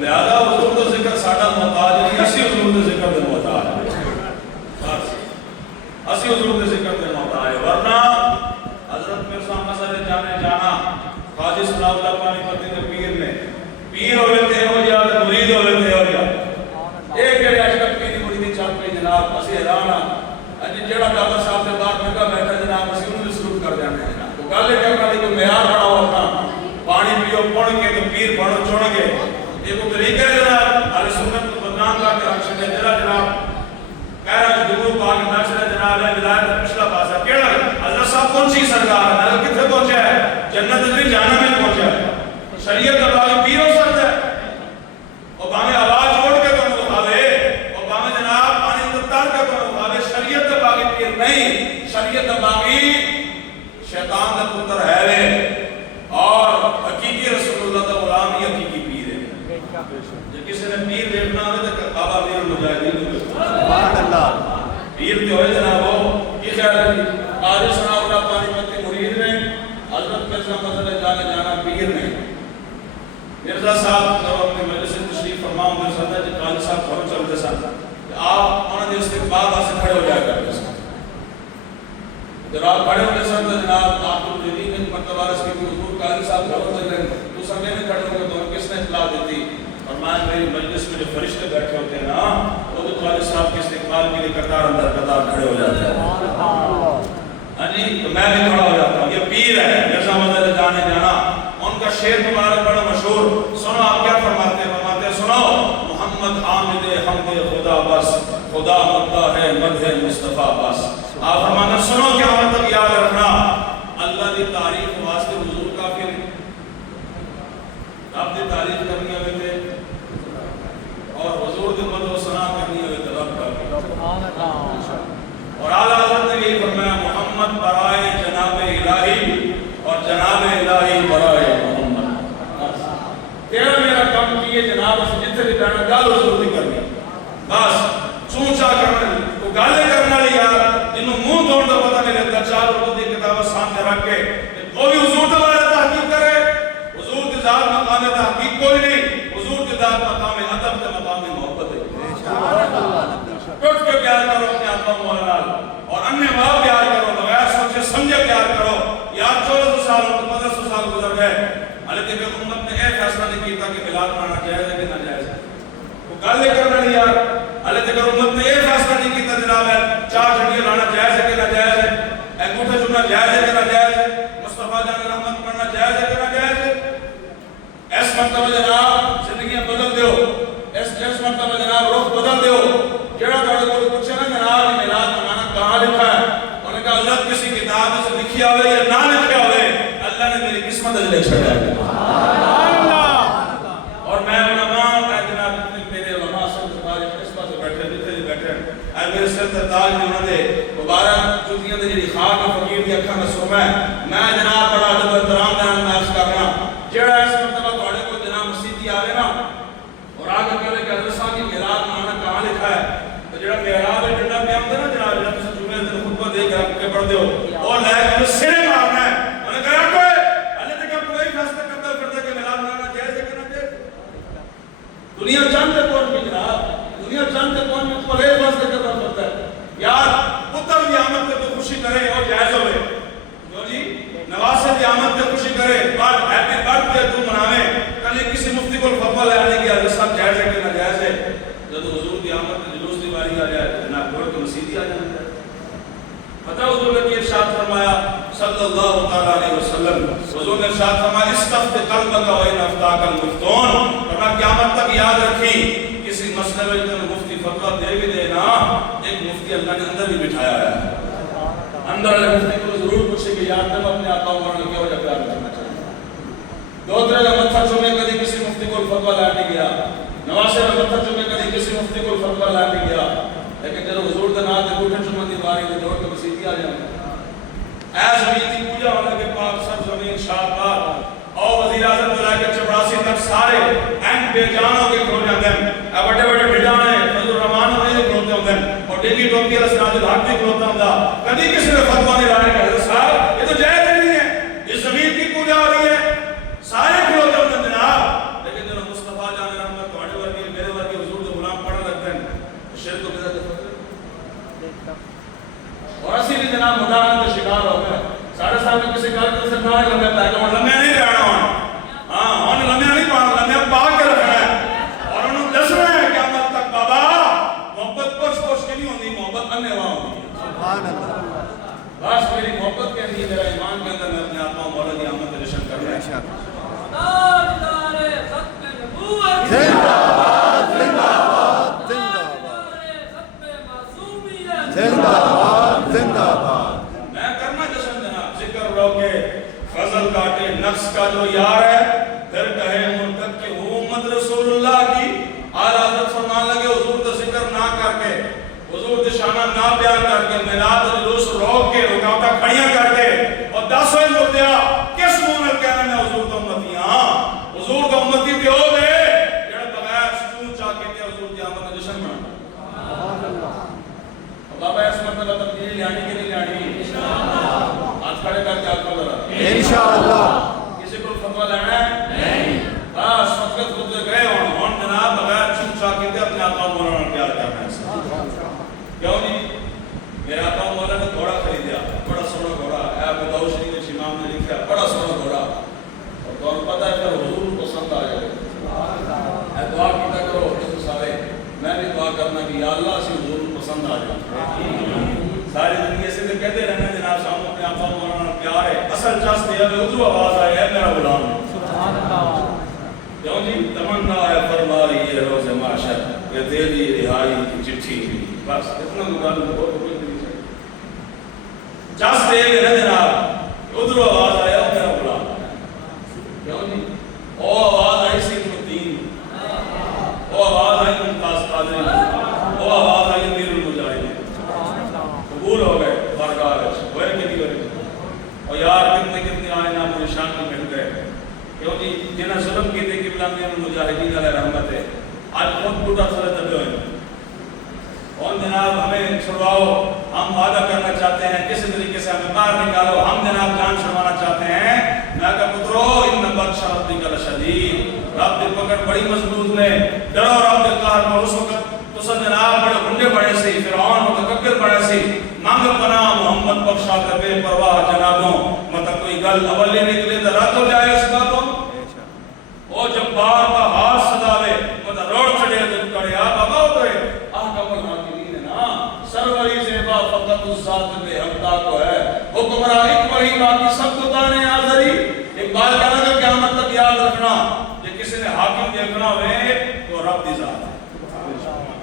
لہذا حضور کا ذکر ساڈا محتاج نہیں، اسی حضور کے ذکر دے محتاج ہے، بس اسی حضور کے ذکر دے محتاج ہے۔ ورنہ حضرت مرزا مسئلہ جانے جانا خواجہ صلاح اللہ پانی پتی دے پیر نے پیر ہوئے تھے ہو جا مرید ہوئے تھے ہو جا ایک جڑے اج تک پیری مریدی چل پئی جناب، اسی حیران ہاں جڑا دادا صاحب کے باہر لگا بیٹھا جناب اسی انہوں نے سلوٹ کر دیاں جناب تو گل کرنے والی کوئی معیار بناؤ اپنا، پانی پیو پڑھ کے تو پیر بنو چن گے، یہ کوئی طریقہ ہے جناب اہل سنت کو بدنام کر کے رکھ چھڈے جناب کہہ رہا جمہور پاک ناشر جناب ہے ولایت کا پچھلا پاسا کیڑا حضرت صاحب کون سی سرکار ہے نظر کتنے پہنچا ہے، جنت نہیں جہنم میں پہنچا ہے، شریعت کا باغی پیر ہو سکتا ہے اور باہیں آواز چھوڑ کے تو مخاوے اور باہیں جناب پانی تر کے تو مخاوے، شریعت کا باغی پیر نہیں، شریعت کا باغی شیطان کا پتر ہے وے اور حقیقی رسول اللہ کا غلام ہی حقیقی پیر ہے۔ جب کسی نے پیر دیکھنا ہوئے تو بابا پیر مجاہدین سبحان اللہ پیر کے ہوئے جناب ہو کی خیال ہے قاضی ثناء اللہ پانی پتی مرید نے حضرت مرزا مسئلہ جانے جانا پیر نے مرزا صاحب جب اپنے مجلس تشریف فرما ہوں سنتا جی قاضی صاحب گھروں چلتے سن آپ انہوں نے استقبال سے کھڑے ہو جایا کرتے سن، جب آپ کھڑے ہوتے سن تو جناب آپ کو جدید میں مرتبہ رس کی حضور قاضی صاحب گھروں چل رہے ہیں تو سب میں کھڑے ہو گئے تو کس نے اطلاع دیتی فرمایا میری مجلس میں جو فرشتے بیٹھے ہوتے ہیں نا وہ تو قاضی صاحب کے استقبال کے لیے قطار اندر قطار کھڑے ہو جاتے ہیں، ہاں جی تو میں بھی کھڑا ہو جاتا ہوں، یہ پیر ہے مرزا مسئلہ جانے جانا، ان کا شعر مبارک بڑا مشہور سنو آپ کیا فرماتے ہیں، فرماتے ہیں سنو محمد حامد حمد خدا بس خدا مدہ ہے مدح مصطفیٰ بس، آپ فرمانا سنو کیا مطلب یاد رکھنا اللہ دی تعریف واسطے حضور کافی نہیں، آپ دی تعریف کرنی ہوئے تھے اور حضور دی مدح و ثنا کرنی ہوئے تھے رب کافی، اور اعلیٰ حضرت نے یہی فرمایا محمد برائے جناب الہی اور جناب الہی برائے محمد، تیرا میرا کام کیے جناب سے جتنے بھی کرنا گال حضور دی کرنی بس چونچا کرنا تو گالے کرنا لی یار جنہوں منہ دوڑ دا پتہ نہیں لگتا چار اردو دی کتابت سامنے رکھ کے کوئی حضور دا بارے تحقیق کرے، حضور دی ذات مقام تحقیق کوئی نہیں، حضور دی ذات مقام ادب تے مقام محبت ہے، ٹوٹ کے پیار کرو اپنے آقا مولا اور انہیں وہاں پیار کرو بغیر سوچے سمجھے پیار کرو، یار 1400 سال 1500 سال گزر گئے حالت کہ امت نے ایک فیصلہ نہیں کیتا کہ ملاد منانا جائز ہے کہ نہ جائز ہے، وہ گل کرنا نہیں یار حالت کہ امت نے ایک فیصلہ نہیں کیتا جناب ہے 4 جھنڈیاں لانا جائز ہے کہ نہ جائز ہے، انگوٹھے چومنا جائز ہے کہ نہ جائز ہے، مصطفیٰ جان رحمت پڑھنا جائز ہے کہ نہ جائز ہے، اس مرتبہ جناب زندگیاں بدل دیو، اس مرتبہ جناب رخ بدل دیو، جڑا تھوڑے کو پوچھے نا جناب یہ میلاد منانا کہاں لکھا ہے، انہوں نے کہا اللہ کسی کتاب سے لکھی ہوئے یا نہ لکھا ہوئے اللہ نے میری قسمت لکھ چھڑا ہے، اور میں علماء جناب جتنے میرے علماء سب تاج اس پاس بیٹھے جتنے بھی بیٹھے اے میرے سر تے تاج نے انہوں نے مبارک چوتیاں دے جڑی خاک فقیر دی اکھاں دا سرما ہے، میں جناب بڑا ادب احترام دے نال عرض کرنا جڑا اس مرتبہ تھوڑے کو جناب مسیتی آوے نا اور آگے کہے کہ حضرت صاحب کی میلاد منانا کہاں لکھا ہے تو جڑا محراب ہے ڈنڈا پہ آمدے نا جناب جناب سے جمعے دن خطبہ دے کے پڑھ دیو اور لے کے سرے مارنا ہے، انہوں نے کہا کوئی اللہ نے کہا کوئی فیصلہ کرتا پھرتا کہ میلاد منانا جائز ہے کہ نہ جائز، دنیا جانتے کون بھی جناب دنیا جانتے کون بھی کو لے فیصلہ کرتا پھرتا ہے، یار پتر دی آمد پہ تو خوشی کرے اور جائز ہوئے جو جی نواسے دی آمد پہ خوشی کرے بعد ہیپی برتھ ڈے تو مناوے کل کسی مفتی کو فتویٰ لے آنے کی حضرت صاحب جائز ہے کہ نہ جائز ہے، جب حضور کی آمد میں جلوس دی باری آ جائے جناب گھوڑ کے مسیحی آ جانا ہے، پتہ حضور نے ارشاد فرمایا صلی اللہ تعالیٰ علیہ وسلم، حضور نے ارشاد فرمایا استفت قلبک و ان افتاک المفتون، فرمایا قیامت تک یاد رکھی کسی مسئلے میں جن مفتی فتویٰ دے بھی دے نا ایک مفتی اللہ نے اندر بھی بٹھایا ہے، اندر والے مفتی کو ضرور پوچھے کہ یاد تم اپنے آقا عمر نے کیا وجہ پیار کرنا چاہیے، دو ترے کا متھا چومے کدی کسی مفتی کو فتویٰ لانے گیا، نواسے کا متھا چومے کدی کسی مفتی کو فتویٰ لانے گیا، لیکن جب حضور کے نام دے گھٹن چومن دی باری دے دوڑ کے مسیحی آ جانا، اے زمین کی پوجا ہونے کے پاک سب زمین شادباد اور وزیر اعظم سے لے کے چپراسی تک سارے این بے جانوں کے کھلو جاتے ہیں، اے بڑے بڑے بھیڈانے فضل الرحمان ہونے کے کھلوتے ہوتے ہیں اور ڈیگی ٹوپی علیہ سراج الحق بھی کھلوتا ہوں گا، کبھی کسی نے فتویٰ نہیں لانے کا حضرت صاحب یہ تو جائز نہیں ہے، یہ زمین کی پوجا ہو رہی ہے، سارے کھلوتے ہوتے ہیں جناب، لیکن جنہوں مصطفیٰ جان رحمت دسنا ہے لمحے پہ کہ لمحے نہیں رہنا ہوں ہاں ہوں لمحے نہیں پانا لمحے پا کے رکھنا ہے اور انہوں دسنا ہے قیامت تک بابا محبت پوچھ پوچھ کے نہیں ہوتی محبت انہیں وہاں ہوتی ہے سبحان اللہ بس میری محبت کے لیے میرا ایمان کے اندر میں اپنے آپ کو مولا کی آمد میں جشن کر رہا ہوں زندہ باد زندہ باد زندہ باد زندہ باد میں کرنا جشن جناب ذکر رو کے فضل کاٹے نفس کا جو یار ہے پھر کہے مرتد کی محمد رسول اللہ کی اعلیٰ حضرت فرمان لگے حضور کا ذکر نہ کر کے حضور کا شانہ نہ بیان کر کے میلاد جلوس روک کے رکاوٹیں کھڑیاں کر کے اور 10 ہوئے مردیا کس منہ میں کہنا میں حضور کا امتی ہاں حضور کا امتی بھی ہو دے جڑا بغیر سکون چاہ کے حضور کی آمد کا جشن منانا بابا اس مرتبہ تبدیلی لیانی کہ نہیں لیانی ہاتھ کھڑے کر کے آپ کو ذرا انشاءاللہ کسی کو فتویٰ لینا ہے نہیں بس فقط خود گئے ہوں جناب بغیر چون چاہ کے اپنے آقا مولانا پیار کرنا ہے کیوں نہیں میرا آقا مولانا نے گھوڑا خریدیا بڑا سونا گھوڑا ہے ابو داؤد شریف امام نے لکھا بڑا سونا گھوڑا اور تو پتہ ہے کہ حضور کو پسند آ جائے اے دعا کیتا کرو اس سارے میں بھی دعا کرنا کہ یا اللہ سے حضور کو پسند آ جائے ساری دنیا سے کہتے رہنا جناب صاحب اپنے آقا مولانا پیار ہے اصل چاست ہے ادھر آواز آئی ہے میرا غلام کیوں جی تمنا ہے فرمائی یہ روز معاشر کہ تیری رہائی کی چٹھی بس اتنا گزار بہت کوئی نہیں چاہیے چاست ہے کہ جناب ادھر آواز آیا میرا غلام کیوں جی او آواز آئی سی الدین او آواز آئی ممتاز قادری او آواز آئی امیر المجاہدین قبول ہو گئے بارگاہ ہوئے کہ نہیں ہوئے اور یار کتنے آئے نام و نشان میں مل گئے کیوں جی جنہیں ظلم کی تھی قبلہ میں مجاہدین علیہ رحمت ہے آج بہت بوٹا سرے دبے ہوئے اور جناب ہمیں چھڑواؤ ہم وعدہ کرنا چاہتے ہیں کسی طریقے سے ہمیں باہر نکالو ہم جناب جان چھڑوانا چاہتے ہیں میں کہا پترو ان بخش ربک لشدید رب دی پکڑ بڑی مضبوط نے ڈرو رب دے قہر میں اس وقت تو سن جناب بڑے ہنڈے بڑے سی فرعون متکبر بڑے سی مانگ پناہ محمد بخشا کر بے پرواہ جنابوں مطلب کوئی گل اولے نکلے تو رات ہو جائے اس باتوں او جب بار کا ہاتھ صداوے مطلب روڑ چڑھے تو کڑے بابا ہو گئے آقام الحاکمین ہے نا سروری زیبا فقط اس ذات بے حمدہ کو ہے حکمراں ایک وہی باقی سب کو تانے آزری ایک بات کہنا کہ قیامت تک یاد رکھنا کہ کسی نے حاکم دیکھنا ہوئے تو رب دی ذات ہے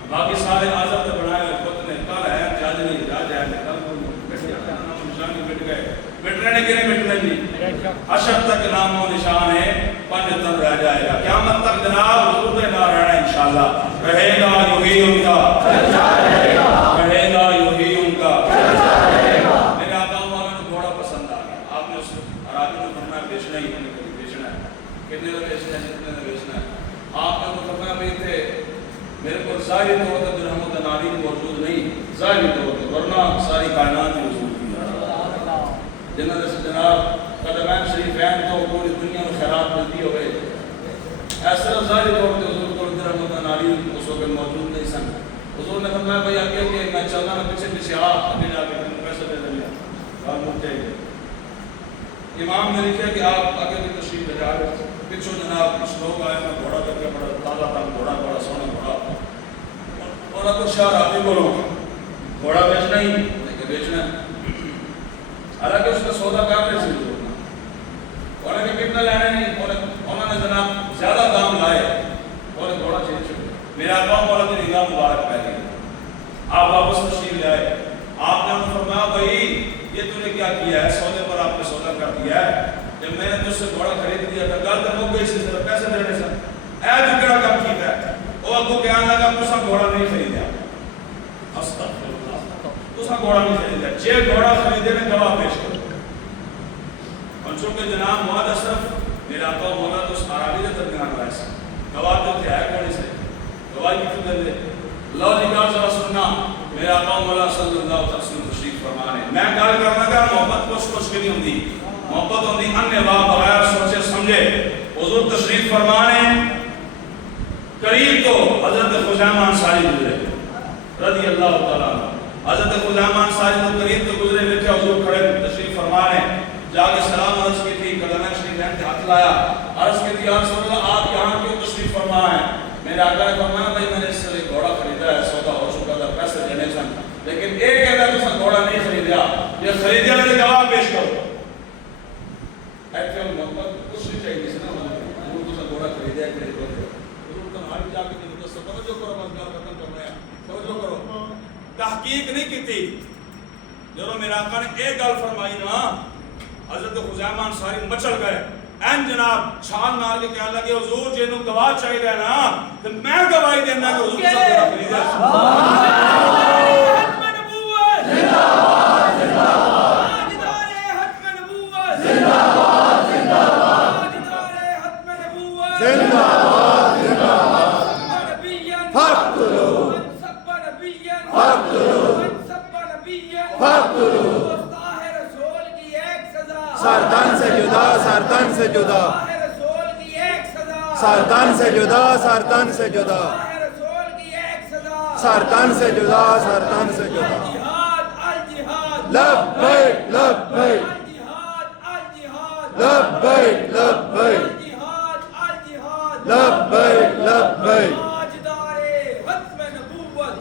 باقی سارے آزر تے بنائے ہوئے خود نے کل ہے جاج نہیں جاج ہے کل نشانی مٹ گئے مٹنے نے کہ نہیں مٹنے نہیں حشر تک نام و نشان ہے پنجتن رہ جائے گا قیامت تک جناب حضور پہ نہ رہنا انشاءاللہ رہے گا یوں ہی ان کا رہے گا یوں ہی ان کا میرے آقا مولا نے گھوڑا پسند آ گیا آپ نے اس عرابی کو فرمایا بیچنا ہی نہیں بیچنا ہے کتنے کا بیچنا ہے جتنے کا بیچنا ہے آپ نے تو فرمایا بھی تھے میرے کو ظاہری طور پر درہم و دینار موجود نہیں ظاہری طور پر ورنہ ساری کائنات ہی حضور کی جنہوں نے جناب قدمین شریفین تو پوری دنیا میں خیرات ملتی ہوئے ایسا ظاہری طور پر حضور کو درہم و دینار اس وقت موجود نہیں سن حضور نے فرمایا بھائی آگے کہ میں چلنا میں پیچھے پیچھے آگے جا کے پیسے دے دیا اور مجھے امام نے لکھا کہ آپ آگے کی تشریف لے جا رہے پچھو جناب کچھ لوگ آئے میں گھوڑا کر کے بڑا تازہ تھا گھوڑا بڑا سونا گھوڑا اور اب کچھ شاہ آپ ہی بولو گھوڑا بیچنا ہی لیکن بیچنا ہے حالانکہ اس کا سودا کام نہیں سی انہوں نے کتنا لینا نہیں انہوں نے جناب زیادہ دام لائے اور گھوڑا چینج چھوڑ میرا آقا مولا کی نگاہ مبارک پہ گئی آپ واپس تشریف لے آئے آپ نے انہوں فرمایا بھائی یہ تو نے کیا کیا ہے سودے پر آپ نے سودا کر دیا ہے جب میں نے تجھ سے گھوڑا خرید دیا تھا گل تو ہو گئی اسی طرح پیسے دینے سن اے جکڑا کم کیتا ہے وہ ابو کہنے لگا تسا گھوڑا نہیں خریدیا استغفراللہ تسا گھوڑا نہیں خریدیا جے گھوڑا خریدے نے گواہ پیش کرو اور چونکہ جناب مواد اشرف میرا آقا مولا تو اس عربی کے درمیان رہا ہے گواہ تو تھے آئے کون سے گواہ کی فکر دے اللہ نکاح ذرا سننا میرا آقا مولا صلی اللہ علیہ وسلم تشریف فرمانے میں گل کرنا کہ محبت کچھ کے نہیں ہوندی محبت ہوندی انہیں واہ بغیر سوچے سمجھے حضور تشریف فرمانے قریب تو حضرت خزیمہ انصاری گزرے رضی اللہ تعالیٰ حضرت خزیمہ انصاری تو قریب تو گزرے بیٹھے حضور کھڑے تشریف فرمانے جا کے سلام عرض کی لایا، عرض کی تھی یا رسول اللہ آپ یہاں کیوں تشریف فرما ہیں؟ میرے آقا نے فرمایا بھائی میں نے اس سے گھوڑا خریدا ہے، سودا ہو چکا تھا، پیسے دینے سن، لیکن ایک کہتا ہے تسا گھوڑا نہیں خریدیا، یہ خریدیا نے گواہ پیش کرو۔ ایسے محمد کچھ نہیں چاہیے سی نا، حضور تسا گھوڑا خریدیا کہ نہیں خریدیا، حضور تنہائی جا کے نہیں دسو، توجہ کرو بس گل ختم کر رہے ہیں، توجہ کرو، تحقیق نہیں کی تھی۔ جب میرے آقا نے ایک گل فرمائی نا، حضرت خزیمہ انصاری مچل گئے، این جناب چھان مار کے کہنے لگے حضور جنوں گواہ چاہیے نا تو میں گواہی دینا کہ حضور سے گواہ خریدا ختم نبوت زندہ باد زندہ باد تاجدار ختم نبوت زندہ باد زندہ باد تاجدار ختم نبوت زندہ باد زندہ باد فاقتلوا فاقتلوا فاقتلوا سرطان سے جدا سرطان سے جدا سرطان سے جدا سرطان سے جدا سرطان سے جدا سرطان سے جدا لبیک لبیک لبیک لبیک لبیک لبیک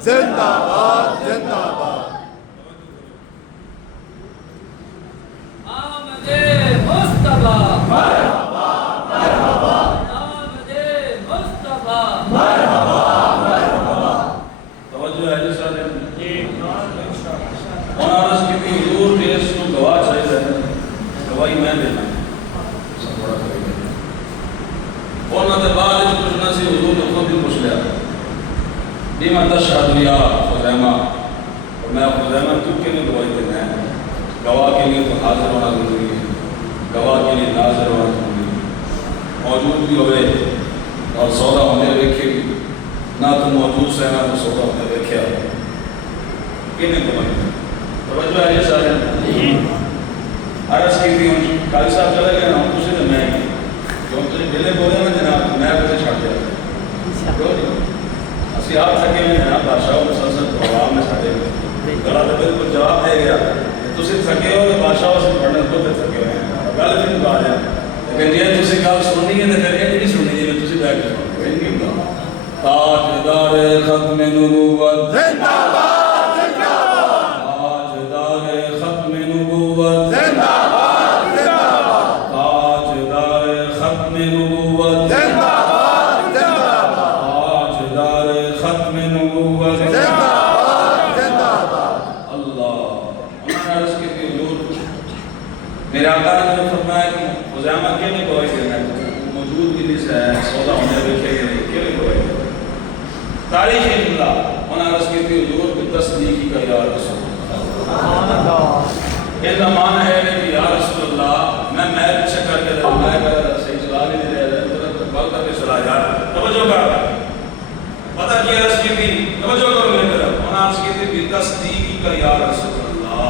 زندہ باد زندہ باد تشہد یا خزیمہ، اور میں خزیمہ کیوں کے لیے گواہی دینا ہے؟ گواہ کے لیے تو حاضر ہونا ضروری ہے، گواہ کے لیے ناظر ہونا ضروری ہے، موجود بھی ہوئے اور سودا ہونے دیکھے بھی، نہ تو موجود سے نہ تو سودا ہونے دیکھے آئے کیوں گواہی دینا؟ توجہ ہے یہ سارے عرض کی تھی ہم قاضی صاحب چلے گئے ہم دوسرے نے میں جو ہم تجھے دلے بولے نا جناب میں کسے چھاڑ دیا اسی آپ تھکے ہوئے ہیں بادشاہ مسلسل پروگرام میں ساڑھے گئے گلا تو بالکل جواب دے گیا تسی تھکے ہو تو بادشاہ سے پڑھنے کو پھر تھکے ہوئے ہیں گل پھر بات ہے لیکن یہ تسی گل سننی ہے تو پھر یہ نہیں سننی جی میں تسی بیٹھ کے سننی ہے تاجدار ختم نبوت زندہ باد زندہ تاجدار ختم نبوت زندہ باد زندہ باد تاجدار ختم نبوت زندہ باد زندہ باد تاجدار ختم نبوت زندہ باد زندہ باد اللہ انہوں نے عرض کی تھی حضور میرے آقا نے جو فرمایا کہ خزیمہ کے لیے گواہی دینا ہے موجود بھی نہیں ہے سودا ہونے دیکھے گئے کے لیے گواہی دینا تاریخ جملہ انہوں نے عرض کی تھی حضور کی تصدیقی کا یا رسول اللہ یہ زمان ہے کہ یا رسول اللہ میں پیچھے کر کے میں صحیح چلا بھی نہیں رہا ہے بل کر کے چلا یار توجہ کر پتہ کیا عرض کی تھی توجہ کرو میرے طرف انہوں نے عرض کی تھی تصدیقی کا یا رسول اللہ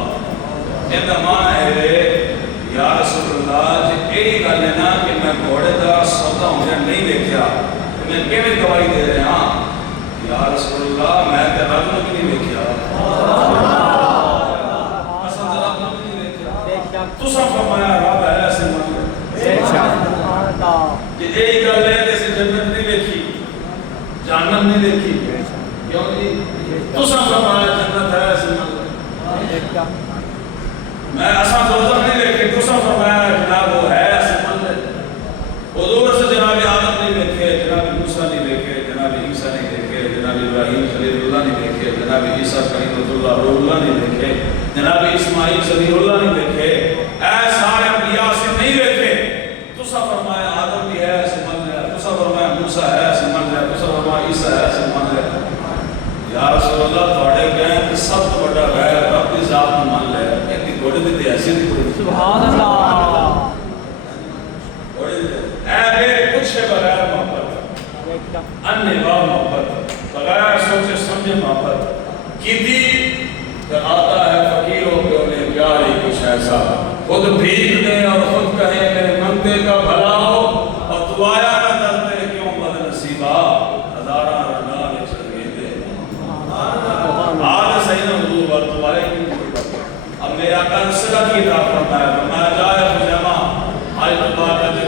یہ زمان ہے یا رسول اللہ جی ایڈی گل ہے نا کہ میں گھوڑے دا سودا ہونے نہیں دیکھا میں کیویں گواہی دے رہے ہاں یا رسول اللہ میں تے رب نوں بھی نہیں دیکھا اساں تے رب نوں بھی نہیں دیکھا تساں فرمایا رب ہے ایسے کہ ایڈی گل ہے کہ جنت نہیں دیکھی جہنم نہیں دیکھی کیوں جی تساں فرمایا جنت ہے ایسے میں اساں دوزخ نہیں دیکھی تساں فرمایا جناب وہ ہے ایسے حضور سے جناب آدم نہیں دیکھے جناب موسیٰ نہیں دیکھے جناب عیسیٰ نہیں دیکھے جناب ابراہیم خلیل اللہ نہیں دیکھے جناب عیسیٰ کلیم اللہ روح اللہ نہیں دیکھے جناب اسماعیل صلی اللہ نہیں دیکھے اے سارے انبیاء سے نہیں دیکھے تساں فرمایا آدم بھی ہے ایسے من رہا تساں فرمایا موسیٰ ہے ایسے من رہا تساں فرمایا عیسیٰ ہے ایسے من رہا یا رسول اللہ تھوڑے کہیں کہ سب تو بڑا غیر رب کی ذات میں من لے ایک دی گھوڑے دی ایسی دی گھوڑے سبحان اللہ گھوڑے دی اے میرے کچھ بغیر محبت انبا محبت بغیر سوچے سمجھے محبت کی تھی کہ آتا ہے فقیر ہو کے انہیں پیار ہی کچھ ایسا خود بھیگ دیں اور خود کہیں میرے منگتے کا بھلا ہو اور تو آیا نہ درتے کیوں بد نصیبہ ہزارہ رنا میں چل گئے تھے آج صحیح نہ حضور بات تمہارے کی اب میرا آقا صلح کی اطاعت فرمایا فرمایا جائے خزیمہ آج اللہ کا جو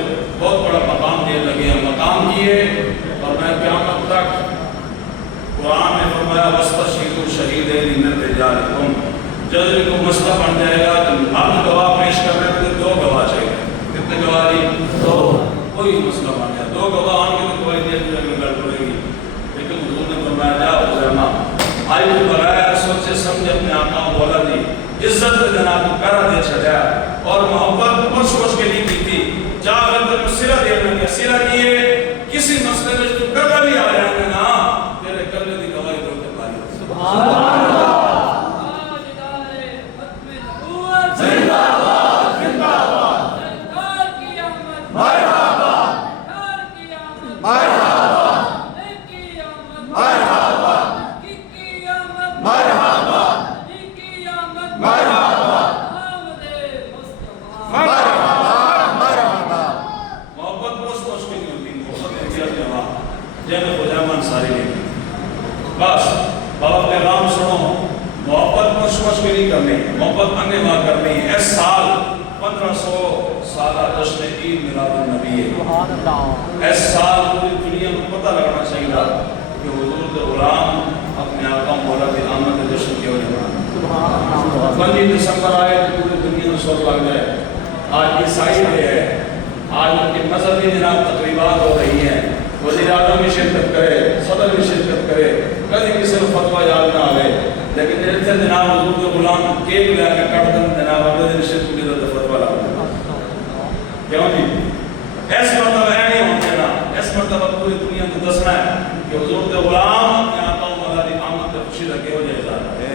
فرمایا وَاسْتَشْهِدُوا شَهِيدَيْنِ مِن رِجَالِكُمْ، جب ان کو مسئلہ بن جائے گا تو ہم گواہ پیش کر رہے ہیں، دو گواہ چاہیے. کتنے گواہ دی؟ دو. کوئی مسئلہ بن جائے دو گواہ آن کے تو کوئی دیر میں گل پڑے گی. لیکن حضور نے فرمایا جا حضرما آئی وہ بغیر سوچے سمجھے اپنے آقا مولا دی عزت جناب کو پیرا دے چھڑیا اور محبت خوش خوش کے لیے کی تھی. جا اگر تم سیرہ دے رہے ہیں، سیرہ دیئے کسی مسئلے میں جو کردہ بھی آ جائیں گے نا تیرے کرنے دی گواہی دو کے پاری. سبحان اللہ. بس بابا پیغام سنو، محبت مشوش کے نہیں کرنی، محبت انگے ماں کرنی. اس سال 1500 سالہ جشن عید میلاد النبی ہے. اس سال پوری دنیا کو پتہ لگنا چاہیے کہ حضور کے غلام اپنے آقا مولا کی آمد کے جشن کیوں نہیں مناتے. 25 دسمبر آئے تو پوری دنیا میں سوچ لگ جائے. آج عیسائی ڈے ہے، آج ان کی مذہبی جناب تقریبات ہو رہی ہیں، وزیر اعظم بھی شرکت کرے، صدر بھی شرکت کرے، کبھی کسی کو فتویٰ یاد نہ آئے. لیکن جیسے جناب حضور کے غلام کیک لے کے کٹ دن جناب اگلے دن شرک کی ضرورت فتویٰ لگا. کیوں جی؟ اس مرتبہ ہے نہیں ہوتے نا، اس مرتبہ پوری دنیا کو دسنا ہے کہ حضور کے غلام اپنے آقا مولا دی آمد سے خوشی لگے ہو جائے جاتا ہے.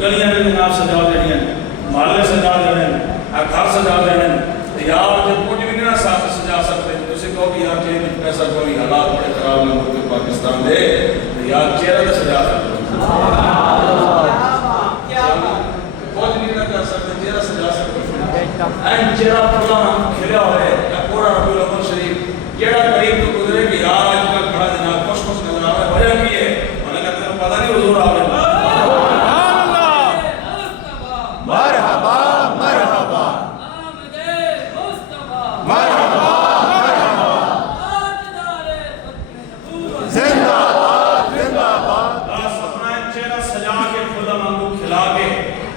گلیاں میں جناب سجا دینی ہیں، محلے سجا دینے ہیں، گھر سجا دینے ہیں. یار جب کچھ بھی نہیں سجا سکتے تو اسے کہو کہ یار چہرے میں پیسہ کوئی حالات بڑے خراب ہیں ملک پاکستان دے تو یار چہرہ تو سجا سکتے کچھ نہیں کر سکتے، چہرہ سجا سکتے. این چہرہ پرانا کھلیا ہوئے یا پورا ربیع الاول شریف کیڑا قریب تو گزرے کہ یار آج کل بڑا جناب خوش خوش نظر آ رہا ہے. وجہ کی ہے انہیں کہتے ہیں پتہ نہیں حضور آ رہے ہیں. مرحبا مرحبا مرحبا زندہ باد زندہ باد. بس اپنا چہرہ سجا کے خدا مانگو کھلا کے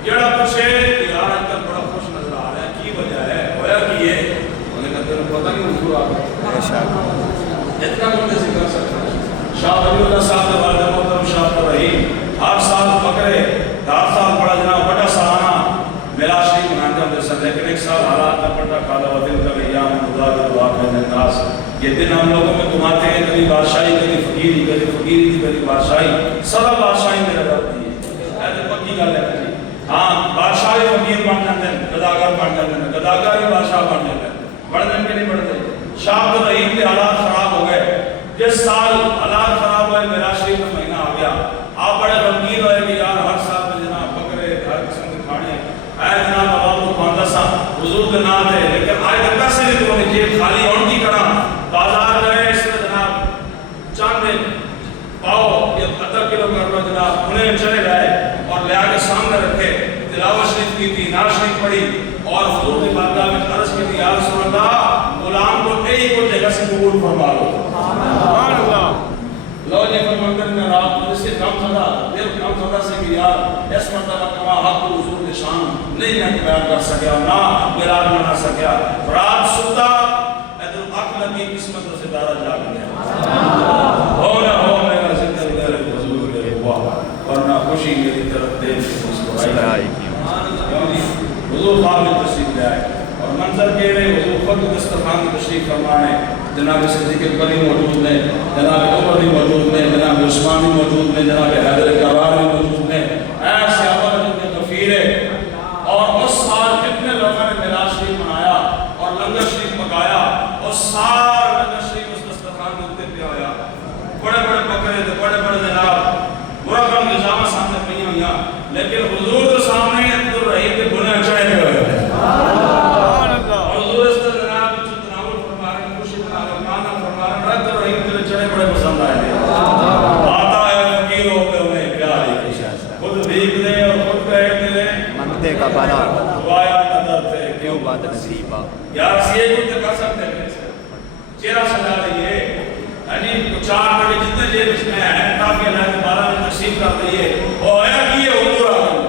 جڑا پوچھے یار آج کل بڑا خوش نظر آ رہا ہے کی وجہ ہے ہویا کی ہے انہیں کہتے ہیں پتہ نہیں حضور آ رہے ہیں. اتنا مجھے سے کر سکتا ہے. شاہ ولی اللہ صاحب کے والد محترم شاہ عبد الرحیم ہر سال بکرے ہر سال بڑا جناب بڑا سہانا میلا شریف مناتے ہوتے سن. لیکن ایک سال حالات کا پٹا کھادا و دل کا ایام خدا کے دعا میں انداز یہ دن ہم لوگوں میں گھماتے ہیں. کبھی بادشاہی کبھی فقیری تھی کبھی بادشاہی. سدا بادشاہی میرا رب دی ہے تو پکی گل ہے جی. ہاں بادشاہی فقیر بن جاتے ہیں، گداگر بن جاتے ہیں، گداگر ہی بادشاہ بن جاتے ہیں. بڑھ دن کے نہیں بڑھتے. شاہ عبد الرحیم کے حالات خراب ہو گئے. جس سال حالات خراب ہوئے میرا شریف کا مہینہ آ گیا. آپ بڑے غمگین ہوئے کہ یار ہر سال میں جناب بکرے ہر قسم کے کھانے اے جناب عوام کو خواندہ سا حضور کے نام تھے. لیکن آج تک پیسے نہیں تو انہیں جیب خالی اور کی کرا بازار گئے اس میں جناب چاندے پاؤ یا 70 کلو کر لو جناب انہیں چلے گئے اور لے آگے سامنے رکھے. تلاوت شریف کی تھی، نعت شریف پڑھی اور حضور کی بارگاہ میں عرض کی تھی یا رسول اللہ غلام کو ایک کو جگہ سے قبول فرما لو. سبحان اللہ. لو جی فرماتے ہیں رات مجھے سے کم سدا دل کم سدا سے کہ یار اس مرتبہ کما حق حضور کی شان نہیں میں بیان کر سکیا نہ میراد بنا سکیا. رات ستا ادھر آنکھ لگی قسمت سے ستارہ جاگ گیا. ہو نہ ہو میرا زندگی دل حضور کے ہوا ورنہ خوشی میری طرف دل مسکرائی. حضور خواب میں تشریف لے آئے اور منظر کے لئے حضور خود دسترخوان کی تشریف فرمانے. جناب صدیق اکبر موجود ہیں، جناب عمر بھی موجود ہیں، جناب عثمان بھی موجود ہیں، جناب حیدر کرار بھی موجود ہیں. ایسے عمر جتنے کفیر ہے. اور اس سال کتنے لوگوں نے میلاد شریف منایا اور لنگر شریف پکایا اور سارا لنگر شریف اس دسترخوان میں اتنے پہ آیا. بڑے بڑے بکرے تھے، بڑے بڑے جناب مرغم نظام سامنے پہ ہوئی. لیکن حضور کے سامنے عبد الرحیم کے بنے اچھائے پہ ہوئے. حضور اس طرح جناب تناول فرما رہے ہیں، خوشی بنا رہے ہیں، مانا فرما رہے ہیں. عبد الرحیم کے چڑھے بڑے پسند آئے تھے. آتا ہے فقیر ہو کے انہیں پیار ہے خود بھیگ دے اور خود بیٹھ دے منگتے کا بنا دعایا نظر تھے کیوں بات نصیبہ. یار سیے کچھ کر سکتے ہیں چہرہ سجا رہی ہے یعنی 4 بڑے جتنے جیب اس میں ہے کافی اللہ کے بارہ میں تقسیم کر دیئے اور آیا کیے حضور آمین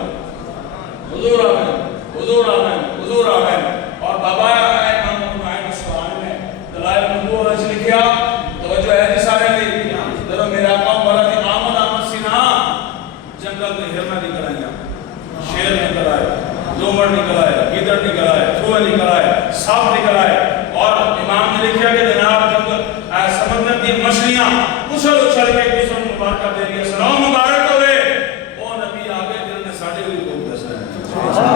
حضور آمین حضور آمین حضور آمین اور بابا آئے امام مقائم اسفہانی میں دلائل نبوت نے لکھیا توجہ ہے جی سارے لی ذرا میرا قوم والا تھی آمد سینا جنگل میں ہرنا نکل آیا شیر نکل آئے زومر نکل آئے گیدڑ نکل آئے چوہے نکل آئے سانپ نکل آئے اور امام نے لکھیا کہ جناب جب سمندر کی مچھلیاں اچھل اچھل کے دوسروں مبارکہ دے رہی ہے سلام مبارک ہوئے وہ نبی آگے جن نے ساڑھے ہوئی کو دس رہے ہیں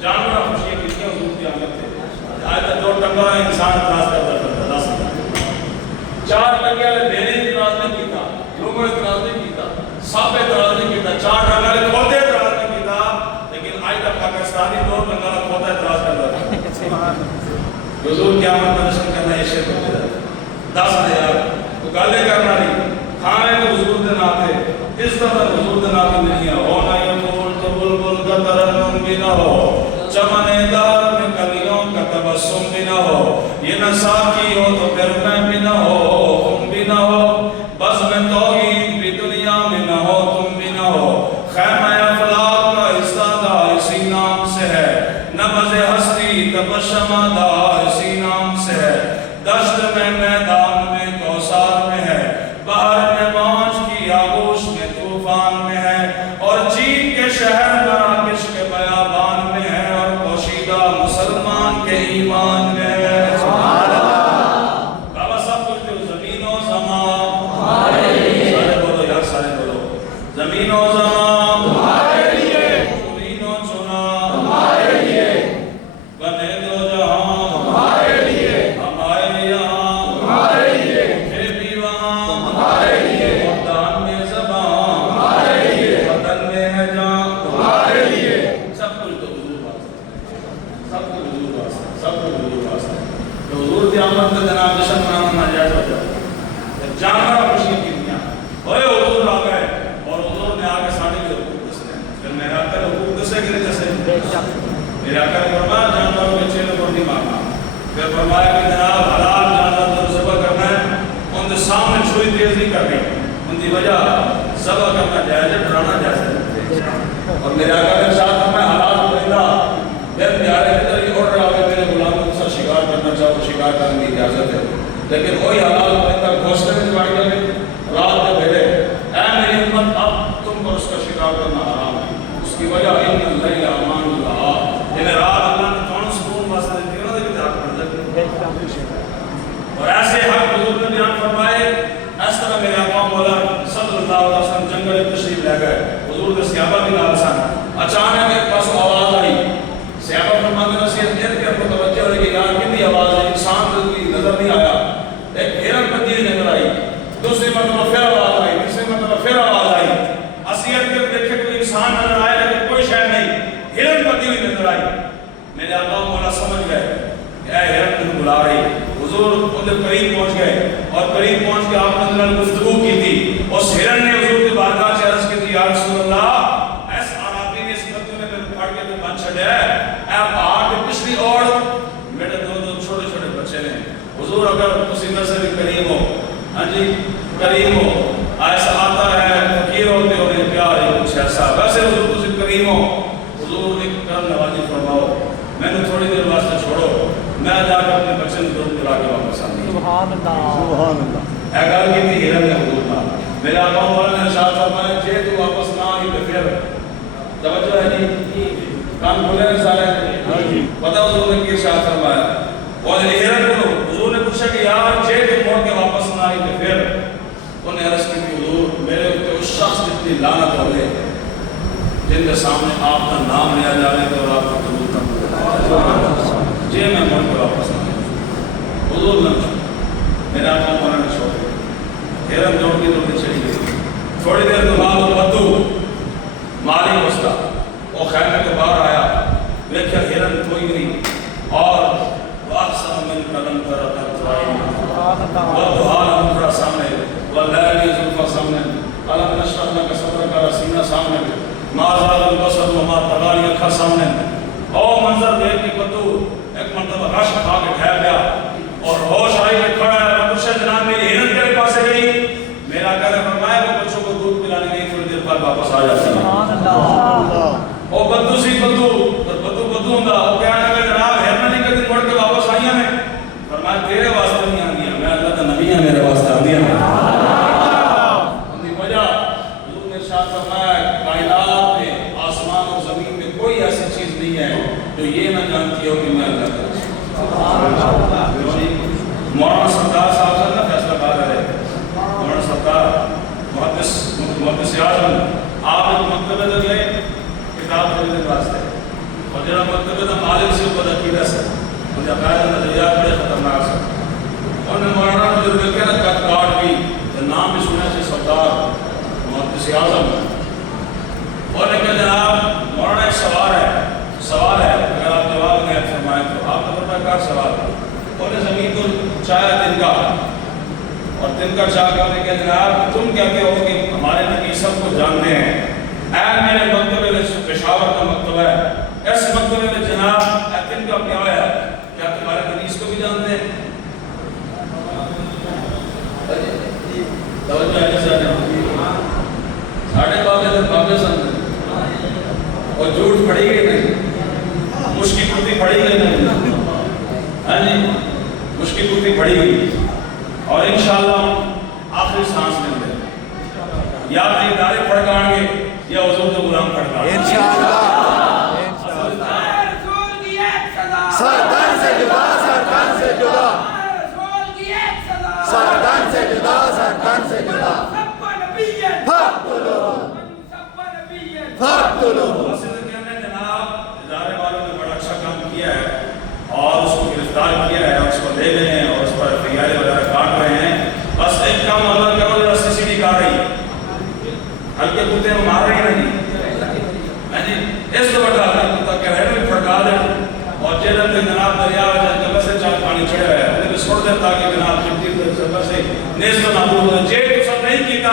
جانورہ خوشی کتنی حضور کی آمد تھے آئے تو دو ٹنگا انسان اتراز کرتا کرتا دس چار ٹنگے والے بھیڑے اتراز نہیں کیتا لوگوں اتراز نہیں کیتا سانپ اتراز نہیں کیتا چار ٹنگے والے کھوتے اتراز نہیں کیتا لیکن آج تک پاکستانی دو ٹنگا والا کھوتا اتراز کرتا حضور قیامت میں نشن کرنا یہ شیر ہوتے ہیں دس دے یار تو گالے کرنا نہیں کھانے تو حضور دے ناتے اس طرح حضور دے ناتے نہیں ہے ہونا یہ طول تو بلبل کا ترنم بھی نہ ہو چمن دار میں کلیوں کا تبسم بھی نہ ہو یہ نہ ساکی ہو تو پھر میں بھی نہ ہو تم بھی نہ ہو بس میں توحید بھی دنیا میں نہ ہو تم بھی نہ ہو خیمہ افلاق کا حصہ دا اسی نام سے ہے نبض ہستی تبشمہ دا اسی نام سے ہے دشت میں میدان میں کوثار میں ہے بحر میں موج کی آغوش میں طوفان میں ہے اور چین کے شہر مراکش کے بیابان میں ہے اور پوشیدہ مسلمان کے ایمان میں ہے بابا صاحب کچھ جو زمین و زمان سارے بولو یار سارے بولو زمین و زمان زمین و چنا بنے دو جہاں قیامت میں جناب جشن منانا ناجائز ہو جائے جانورہ خوشی کی دنیا ہوئے حضور آ گئے اور حضور نے آگے ساڑھے کے حقوق دسنے پھر میرے آقا حقوق دسے کہ نہیں دسے میرے آقا نے فرمایا جانوروں کے چیلے پر نہیں مارنا پھر فرمایا کہ جناب حلال جانور تو ذبح کرنا ہے ان کے سامنے چھری تیز نہیں کرنی ان کی وجہ ذبح کرنا جائز ہے ڈرانا جائز ہے اور میرے آقا نے ساتھ فرمایا حلال پرندہ دن دیارے کی طرح یہ آرڈر آگے میرے غلاموں کے ساتھ شکار کرنا چاہو شکار کرنے کی اجازت ہے لیکن وہی حلال پرندہ گھونسلے میں بڑھ گئے رات میں بھیڑے اے میری امت اب تم پر اس کا شکار کرنا حرام ہے اس کی وجہ ان اللہ امان اللہ یعنی رات اللہ نے کون سکون واسطے دیتی انہوں نے بھی حق پڑھ جاتے اور ایسے حق حضور نے بیان فرمائے اس طرح میرے آقا مولا صلی اللہ علیہ وسلم جنگل تشریف لے گئے حضور کے صحابہ بھی نال سن اچانک ایک پاس آواز آئی صحابہ فرماتے ہیں نصیحت ارد گرد کو توجہ ہوئی کہ یار کتنی آواز ہے انسان کو کوئی نظر نہیں آیا ایک ہرن بندی نظر آئی دوسری مرتبہ پھر آواز آئی تیسری مرتبہ پھر آواز آئی اصیت ارد دیکھے کوئی انسان نظر آئے لیکن کوئی شے نہیں ہرن بندی ہوئی نظر آئی میرے آقا مولا سمجھ گئے کہ اے ہرن تم بلا رہی حضور ان کے قریب پہنچ گئے اور قریب پہنچ کے آپ نے گفتگو کی تھی اس ہرن نے حضور کی بارگاہ سے عرض کی تھی یا رسول اللہ ایس عرابی نے اس بندی نے میرے پھاڑ کے بن چھڑیا ہے پہاڑ کے پچھلی اور میرے دو چھوٹے چھوٹے بچے نے حضور اگر تسی میں سے بھی کریم ہو ہاں جی کریم ہو ایسا آتا ہے فقیر ہوتے ہو رہے پیار ہے کچھ ایسا ویسے حضور تسی کریم ہو حضور ایک کرم نوازی فرماؤ میں نے تھوڑی دیر واسطے چھوڑو میں جا کر اپنے بچے نے دور کرا کے واپس آنی سبحان اللہ سبحان اللہ اے گل کی تھی ہرن نے حضور کا میرے آقا مولا نے ارشاد فرمایا جے تو واپس نہ آئی تو پھر توجہ ہے جی کان کھولے ہیں سارے پتہ حضور نے کی ارشاد فرمایا اور ہرن کو حضور نے پوچھا کہ یار جے تم موڑ کے واپس نہ آئی تو پھر انہیں عرض کی حضور میرے اوپر اس شخص جتنی لعنت ہو گئے جن کے سامنے آپ کا نام لیا جانے تو اور آپ کا درود نہ جے میں موڑ کے واپس نہ آئی حضور نے میرا آقا مولا نے چھوڑ دیا ہرن دوڑتی چلی گئی تھوڑی دیر تو بعد بدو مالک اس کا وہ خیمے کے باہر آیا دیکھا ہرن کوئی نہیں اور واقسم من قلم کرتا ترائی ودھال امرا سامنے واللیلی ظلفہ سامنے علم نشرح لکا صدر کا رسینہ سامنے مازال البصر وما تغالی اکھا سامنے او منظر دیکھ کی بدو ایک مرتبہ رش کھا کے ٹھہر گیا اور ہوش آئی کہ کھڑا ہے پوچھا جناب میری ہرن تیرے پاس گئی آ جاتی ہے. وہ بدو سی بدو بدو ہوں گا وہ کہنے لگا جناب ہرنا نہیں کرتی مڑ کے واپس آئی ہیں فرمایا تیرے واسطے نہیں آندی ہیں میں اللہ کا نبی ہوں میرے واسطے آندی ہیں. ان کی وجہ حضور نے ارشاد فرمایا کائنات میں آسمان اور زمین میں کوئی ایسی چیز نہیں ہے جو یہ نہ جانتی ہو کہ میں اللہ کا مولانا سردار صاحب سے نہ فیصلہ کر رہے مولانا سردار محدث اعظم آپ ایک مکتبے تک گئے کتاب خریدنے واسطے اور جب مکتبے کا مالک سے اوپر عقیدہ سے مجھے عقائد نظریات بڑے خطرناک سے انہوں نے مولانا مجھے دیکھے نا کٹ کاٹ بھی نام بھی سنے سے سردار محدث اعظم اور نے کہا جناب مولانا ایک سوال ہے اگر آپ جواب نہیں فرمائیں تو آپ نے فرمایا کیا سوال ہے انہوں نے زمین کو چاہا دن کا اور دن کا چاہ کر نے کہا جناب تم کہتے ہو کہ ہمارے نبی سب کو جانتے ہیں اے میرے مکتبے میں پشاور کا مکتبہ ہے اس مکتبے میں جناب اے دن کا کیا ہے کیا تمہارے نبی اس کو بھی جانتے ہیں توجہ ہے جیسا ساڑھے بابے سن اور جھوٹ پڑی گئی نہیں مشکی کتی پڑی گئی نہیں ہاں جی مشکی کتی پڑی گئی اور انشاءاللہ آخری سانس لیں گے یا اپنے ادارے پڑھکائیں گے یا حضور کے غلام پڑھکائیں گے سردار سے جدا سردار سے جدا سردار سے جدا سردار سے جدا جناب ادارے والوں نے بڑا اچھا کام کیا ہے اور اس کو گرفتار کیا ہے اور اس کو لے گئے ہیں اور اس پر فیارے وغیرہ کاٹ رہے ہیں بس ایک کام اللہ کرو جو رسی سیدھی کاٹ رہی ہے ہلکے کتے میں مار رہی نہیں اس کو بڑھا کتا کہ رہنے میں پھڑکا دیں اور جیلن کے جناب دریا جب سے چاہ پانی چڑھے ہوئے انہیں بھی چھوڑ دیں تاکہ جناب جبدیل سفر سے نیز کو نابود ہو جے تو سب نہیں کیتا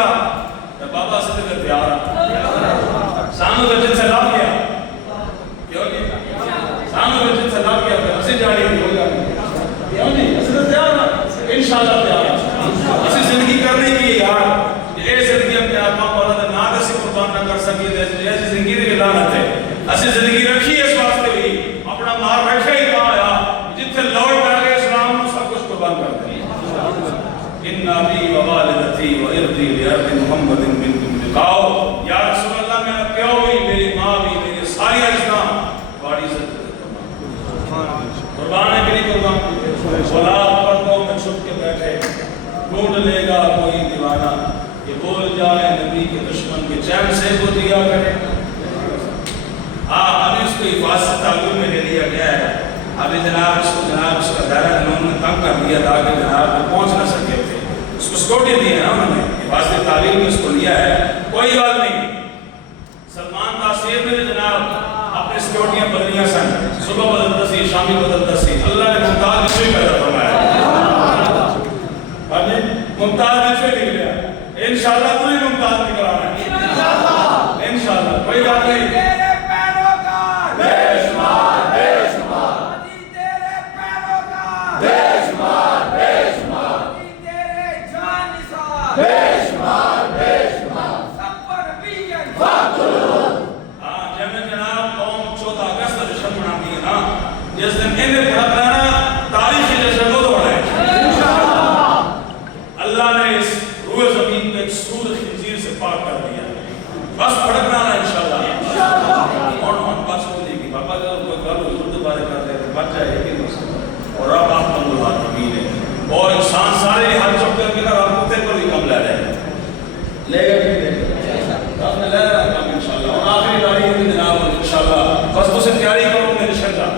بابا سے دے تیار سامو کا جن سے لاپ گیا کیوں جی سامو کا جن سے لاپ گیا پھر اسی جاڑی نہیں ہوگا کیوں جی اسی دے تیار انشاءاللہ تیار اسی زندگی کرنے کی یار اے زندگی اپنے آقا مولا دے نہ کسی قربان نہ کر سکی ایسی زندگی دی لعنت ہے اسی زندگی رکھی اس واسطے بھی اپنا مار رکھے ہی کہا یا جتنے لوٹ کر کے اسلام کو سب کچھ قربان کر دیں ان ابی و والدتی و ارضی لارض محمد منکم لقاؤ یا رسول اللہ میرا پیو بھی میری ماں بھی میری ساری اجزاء بڑی عزت قربان ہے کہ نہیں قربان اولاد پردوں میں چھپ کے بیٹھے ڈھونڈ لے گا کوئی دیوانہ کہ بول جائے نبی کے دشمن کے چین سے وہ دیا کرے ابھی اس کو حفاظت تعلیم میں لے لیا گیا ہے ابھی جناب اس کا دائرہ انہوں نے تنگ کر دیا تاکہ جناب پہنچ نہ سکے تھے اس کو سکوٹی دی ہے نا انہوں نے حفاظت تعلیم میں اس کو لیا ہے کوئی بات نہیں سلمان تاثیر میں جناب اپنے سکیورٹیاں بدلیاں سن صبح بدلتا سی شامی بدلتا سی اللہ نے ممتاز نشوئی پیدا فرمایا ممتاز نشوئی نکلیا انشاءاللہ تو ہی ممتاز نکلانا ہے انشاءاللہ کوئی بات نہیں جس دن انہیں بھڑکنا تاریخی جشن کو دوڑا ہے اللہ نے اس روح زمین کو ایک سور خنزیر سے پاک کر دیا بس بھڑکنا ہے انشاءاللہ اور بس کو دے گی بابا جب کوئی گل حضور کے بارے کر دے بچ جائے کہ نہیں اور رب آپ کو اللہ تبین ہے اور انسان سارے ہر چپ کر کے نا رب کتے پر بھی کم لے رہے لے گا کہ نہیں رب نے لے رہا کم انشاءاللہ اور آخری تاریخ میں جناب انشاءاللہ بس تو سے تیاری کرو میرے شکا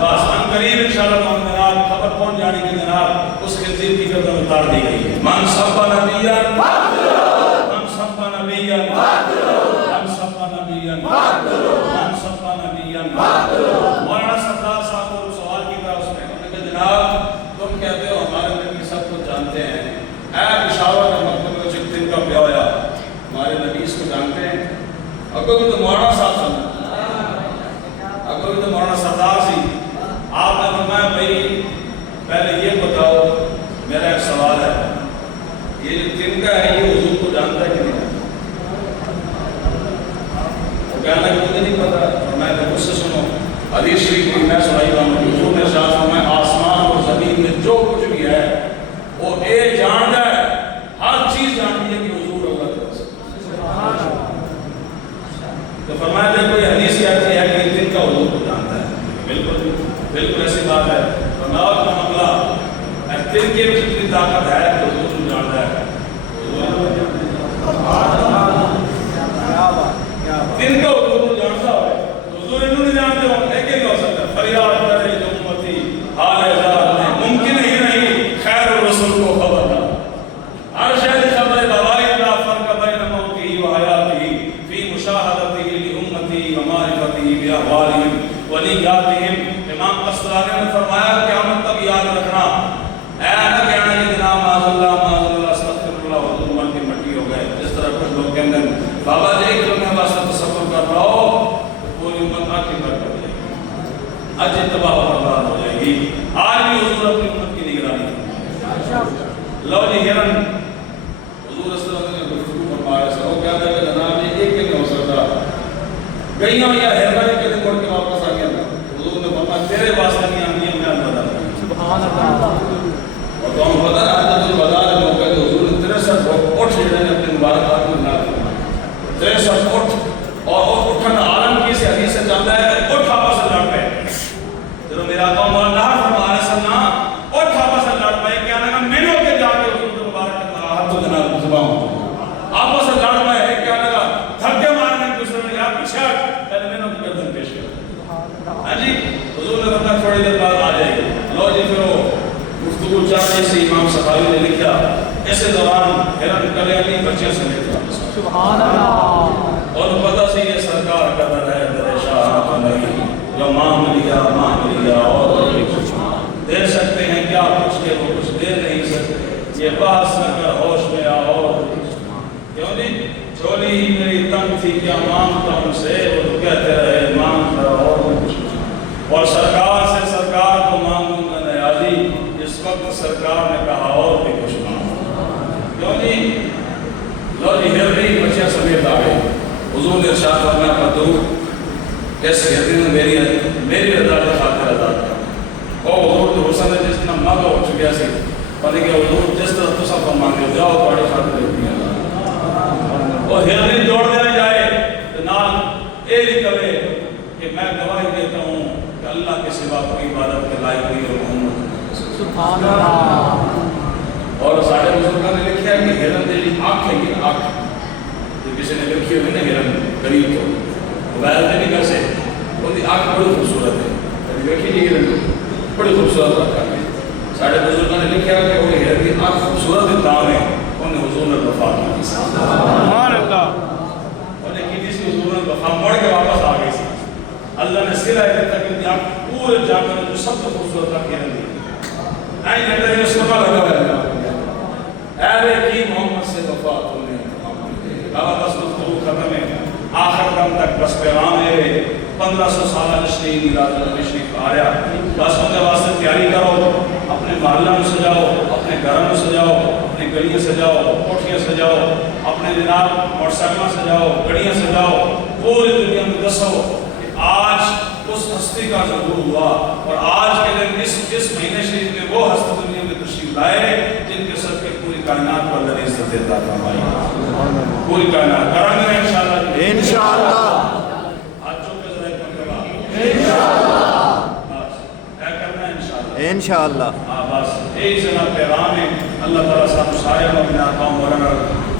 بس ہم قریب انشاءاللہ محمد خبر پہنچ جانے کے جناب اس خنزیر کی گردن اتار دی گئی من صفا نبیان من صفا نبیان من صفا نبیان من صفا نبیان مولانا سردار صاحب کو سوال کی تھا اس نے انہوں نے کہا جناب تم کہتے ہو ہمارے نبی سب کو جانتے ہیں اے پشاور کا مکتب میں جب دن کا پیا ہوا ہمارے نبی اس کو جانتے ہیں اور کوئی تو مولانا صاحب سمجھا اور کوئی تو مولانا سردار سی آپ نے فرمایا بھائی پہلے یہ بتاؤ میرا ایک سوال ہے یہ جو دن کا ہے یہ حضور کو جانتا ہے کہ نہیں حدیث شریف کی میں سنائی ہوں حضور نے ارشاد فرمایا آسمان اور زمین میں جو کچھ بھی ہے وہ اے جانتا ہے، ہر چیز جانتی ہے کہ حضور اللہ کے رسول۔ تو فرمایا جب کوئی حدیث کہتی ہے کہ دن کا حضور کو جانتا ہے، بالکل بالکل ایسی بات ہے۔ فرمایا کا معاملہ دن کے بھی اتنی طاقت ہے کہ حضور کو جانتا ہے، دن کا حضور کو جانتا ہے، حضور انہوں نے جانتے ہو ایک ہی ہو سکتا ہے۔ فریاد کرے جو امتی حال ازار میں ممکن ہی نہیں خیر الرسول کو خبر تھا۔ ہر شہر خبر دوائی لا فرق بین موتی و حیاتی فی مشاہدتی لامتی و معرفتی باحوالہم و نیاتہم۔ امام قسطلانی نے فرمایا قیامت تک یاد رکھنا، اے نہ کہنا کہ جناب معاذ اللہ استغفر اللہ حضور من کی مٹی ہو گئے، جس طرح کچھ لوگ کہتے ہیں بابا جی کہ میں واسطہ تصور کر رہا ہوں پوری امت آنکھ کی بات کر جائے گی، آج اتباع و برباد ہو جائے گی۔ آج بھی حضور اپنی امت کی نگرانی کریں۔ لو جی ہرن حضور صلی اللہ علیہ وسلم نے گفتگو فرمایا ہے، وہ کیا تھا کہ جناب یہ ایک نہیں ہو سکتا، گئیاں یا ہرن کے دن مڑ کے واپس آ گیا، حضور نے فرمایا تیرے واسطے نہیں آنی ہے، میں الوداع کروں۔ سبحان اللہ۔ اور تو ہم پتہ ہے حضرت الوداع کے موقع پہ حضور نے 63 اٹھ جڑے نے اپنے مبارک ہاتھ میں نہ 63 اٹھ، اور اٹھن عالم کی سے حدیث سے جانتا ہے کہ اٹھ آپس سے لڑ پے، جب میرا قوم اللہ فرما علیہ السلام اٹھ آپس سے لڑ پے، کیا لگا مینوں کے جا کے حضور کے مبارک ہاتھ تو جناب زبان ہو آپس سے لڑ پے، کیا لگا دھکے مارنے کی دوسرے نے کہا پیچھے پہلے مینوں کی گردن پیش کر۔ ہاں جی حضور نے فرمایا تھوڑی دیر بعد آ جائے گی۔ لو جی پھر وہ گفتگو چل رہی سی، امام سخاوی نے لکھا ایسے دوران ہرن کلیانی بچے سے لکھا سبحان اللہ۔ اور پتہ سی یہ سرکار کا در ہے در شاہ نہیں، جو مانگ لیا اور دے سکتے ہیں کیا کچھ کے وہ کچھ دے نہیں سکتے، یہ بحث نہ کر ہوش میں آؤ، کیوں نہیں چولی ہی میری تنگ تھی کیا مانگتا ان سے، وہ کہتے رہے مانگ رہا اور کچھ، اور سرکار سے سرکار کو مانگوں گا نیازی، اس وقت سرکار نے کہا اور بھی کچھ مانگو، کیوں نہیں لو جی ہرنی بچے سمیت آ گئے۔ حضور نے ارشاد فرمایا مدعو اس ہرنی نے میری رضا کے خاطر ادا کیا، اور حضور تو حسن ہے جس طرح مد ہو چکیا سی، پتہ کہ حضور جس طرح تو سب فرماتے ہو جاؤ تھوڑی خاطر دیتی ہیں، اور ہرنی دوڑ دینے جائے تو نال اے نکلے کہ میں گواہی دیتا ہوں کہ اللہ کے سوا کوئی عبادت کے لائق نہیں اور محمد سبحان اللہ۔ اور سارے بزرگوں نے لکھا ہے کہ ہرن دی آنکھ ہے کہ آنکھ جو کسی نے لکھی ہوئی نا ہرن قریب تو موبائل میں نہیں کر سے ان کی آنکھ بڑی خوبصورت ہے، دیکھی نہیں ہرن بڑی خوبصورت رکھا ہے۔ سارے بزرگوں نے لکھا ہے کہ وہ ہرن کی آنکھ خوبصورت دام ہے، انہیں حضور نے وفا کی تھی، سبحان اللہ، انہیں کی تھی حضور نے وفا مڑ کے واپس آ گئی سی، اللہ نے سلا ہے دیتا کہ ان کی آنکھ پورے جاکر جو سب سے خوبصورت رکھ ہرن دی نہیں کہتے ہیں اس کو لگا ہے اہلِ کی محمد سے وفات ہونے بابا بس گفتگو ختم ہے، آخر دم تک بس پیغام ہے 1500 سالہ نشری میلاد النبی شریف آ رہا، بس ان کے واسطے تیاری کرو، اپنے محلہ میں سجاؤ، اپنے گھر میں سجاؤ، اپنی گلیاں سجاؤ، کوٹھیاں سجاؤ، اپنے جناب موٹر سائیکل سجاؤ، گڑیاں سجاؤ، پوری دنیا میں دسو کہ آج اس ہستی کا ظہور ہوا، اور آج کے دن اس مہینے شریف میں وہ ہستی دنیا میں تشریف لائے جن کے سب کے پوری کائنات پر اللہ نے عزت عطا فرمائی، پوری کائنات کریں گے انشاءاللہ انشاءاللہ آج جو کے ذرا ایک مرتبہ انشاءاللہ بس اے کرنا ہے انشاءاللہ انشاءاللہ بس یہی جناب پیغام ہے۔ اللہ تعالیٰ صاحب سارے اپنے آقا مولانا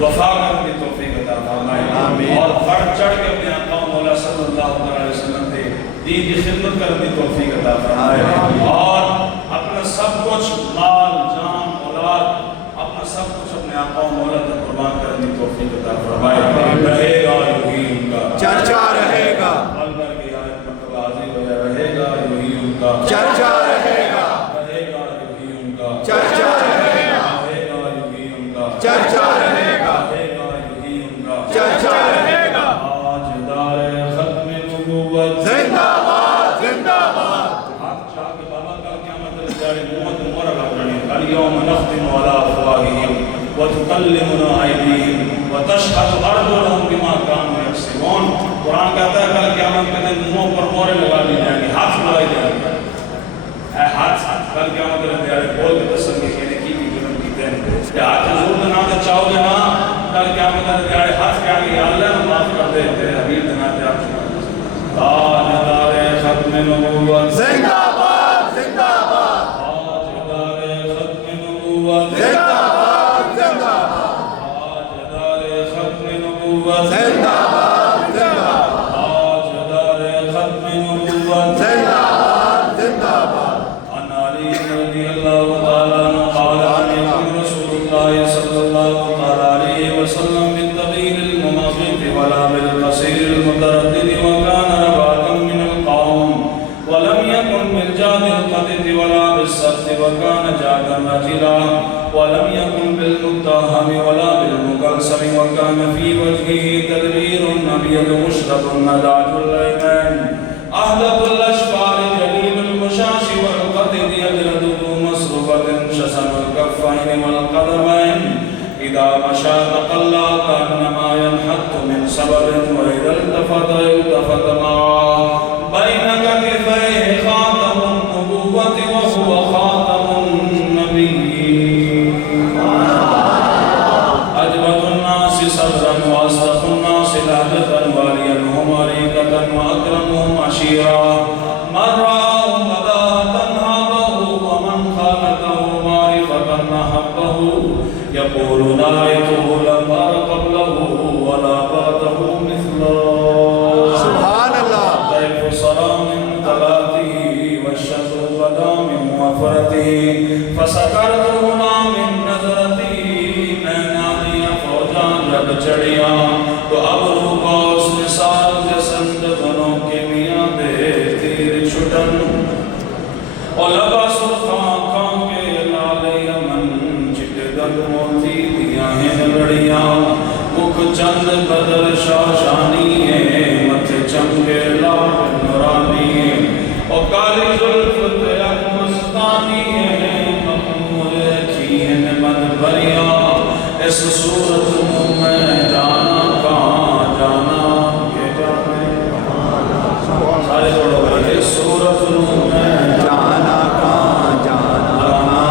وفا کرنے کی توفیق عطا فرمائے اور بڑھ چڑھ کے اپنے آقا مولا صلی اللہ علیہ وسلم کے دین کی خدمت کرنے کی توفیق عطا فرمائے، اور اپنا سب کچھ مال جان اولاد اپنا سب کچھ اپنے آقا مولا تک قربان کرنے کی توفیق عطا فرمائے۔ رہے گا یہی ان کا چرچا رہے گا، اللہ کی آیت مرتبہ حاضر ہو جائے، رہے گا یہی ان کا چرچا رہے گا، رہے گا یہی ان کا چرچا رہے گا، رہے گا یہی ان کا چرچا رہے گا، رہے گا یہی ان کا چرچا رہے گا۔ تاجدار ختم نبوت زندہ باد زندہ باد۔ ہاتھ چاہ کے بابا کا قیامت رجاڑے موت مورا لگنے الیوم نختم علی افواہہم وتکلمنا ایدیہم وتشہد ارجلہم بما کانوا یکسبون۔ قرآن کہتا ہے کل قیامت کے دن منہوں پر مورے لگا دی جائیں گے، ہاتھ بلائی جائیں گے، اے ہاتھ کل قیامت کے دن دیارے بول کے دسن کے کہنے کی جنم کی دین کہ ہاتھ حضور دنا دے چاہو دے نا کل قیامت کے دن دیارے ہاتھ کیا کہ یا اللہ معاف کر دے تیرے حبیب دنا دے آپ تاجدار ختم نبوت زندہ باد زندہ باد تاجدار ختم نبوت زندہ باد زندہ تاجدار ختم نبوت زندہ باد زندہ تاجدار ختم نبوت زندہ باد زندہ باد عن علي رضي الله تعالى عنه قال عن رسول الله صلى الله تعالى عليه وسلم بالطويل المنافق ولا بالقصير المتردد وكان رباطا من القوم ولم يكن بالجاد القدد ولا بالسبت وكان جادا رجلا ولم يكن بالمتهم ولا بالمقلسم وكان في وجهه تدبير أبيض مشرب نداج الأيمان أهدب الأشفار جليل المشاش والقدد يجلده مصرفة شسن الكفين والقدمين إذا مشى تقلى كأنما ينحط من سبب وإذا التفت معه بين كتفيه خاتم النبوة وهو خاتم النبيين أجود الناس صبرا وأصدق الناس لهجة والينهم عريقة وأكرمهم عشيرا من رآه بداهة هابه ومن خالته معرفة أحبه يقول رأيته لم أر قبله ولا بعده مثله سبحان اللہ طيف صرى من طلاته والشذر بدا من وفرته فسكرت هنا من نظرته نینانی فوجان رب چڑیا تو ابرو قوس نثار جسند بنوں کے میاں بے تیر چھٹن اور لبا سرخان کان کے لال یمن چٹے دل موتی دیا ہیں لڑیاں مکھ چند بدر شاشانی ہے متھے چمکے لال نورانی ہے اور کالی زلف تیک مستانی ہے مخمور چین مد بریاں اس صورت میں جانا کہاں جانا کے جانے سارے جوڑو گئے اس صورت میں جانا کہاں جانا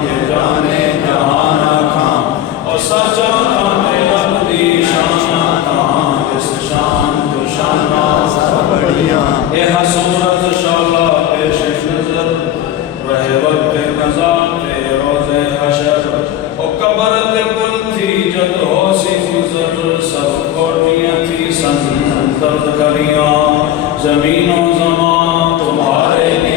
کے جانے جہانا کہاں اور سچا کھانے عبدی شان کہاں اس شان تو شانہ سب بڑھیا یہ صورت شالا پیش نظر رہے وقت نظام تے روز حشر اور قبر تے کل تھی جد ہو سی گزر سب کوٹیاں تھی سنتر کریاں زمین و زمان تمہارے لیے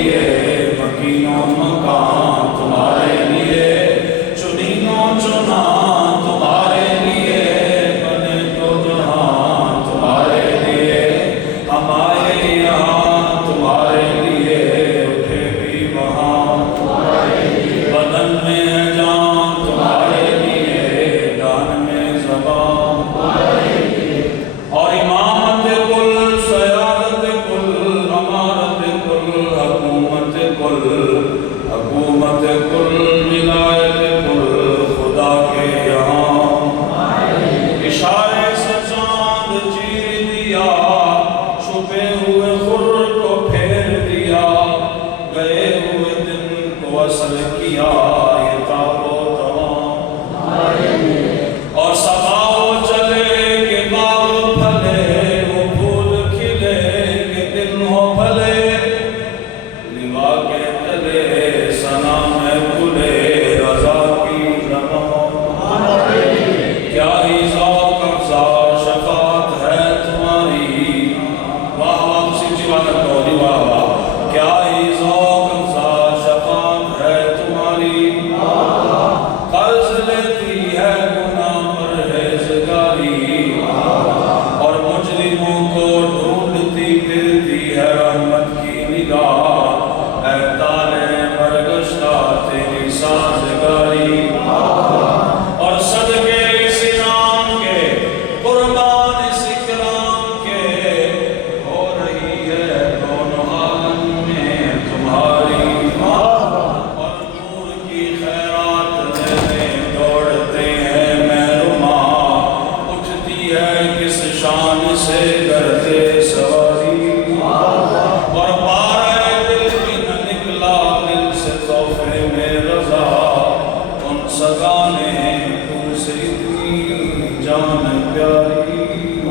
خزانے تم سے اتنی جان پیاری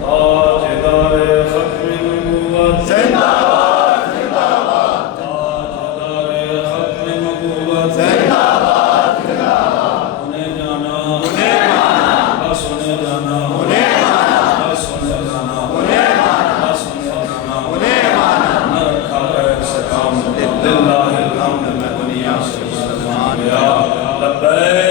تاجدار ختم نبوت زندہ باد زندہ باد تاجدار ختم نبوت زندہ باد زندہ باد انہیں جانا انہیں مانا بس انہیں جانا انہیں مانا بس انہیں جانا انہیں مانا بس انہیں جانا انہیں مانا نہ رکھا ہے سے کام للہ الحمد میں دنیا سے مسلمان یا لبیک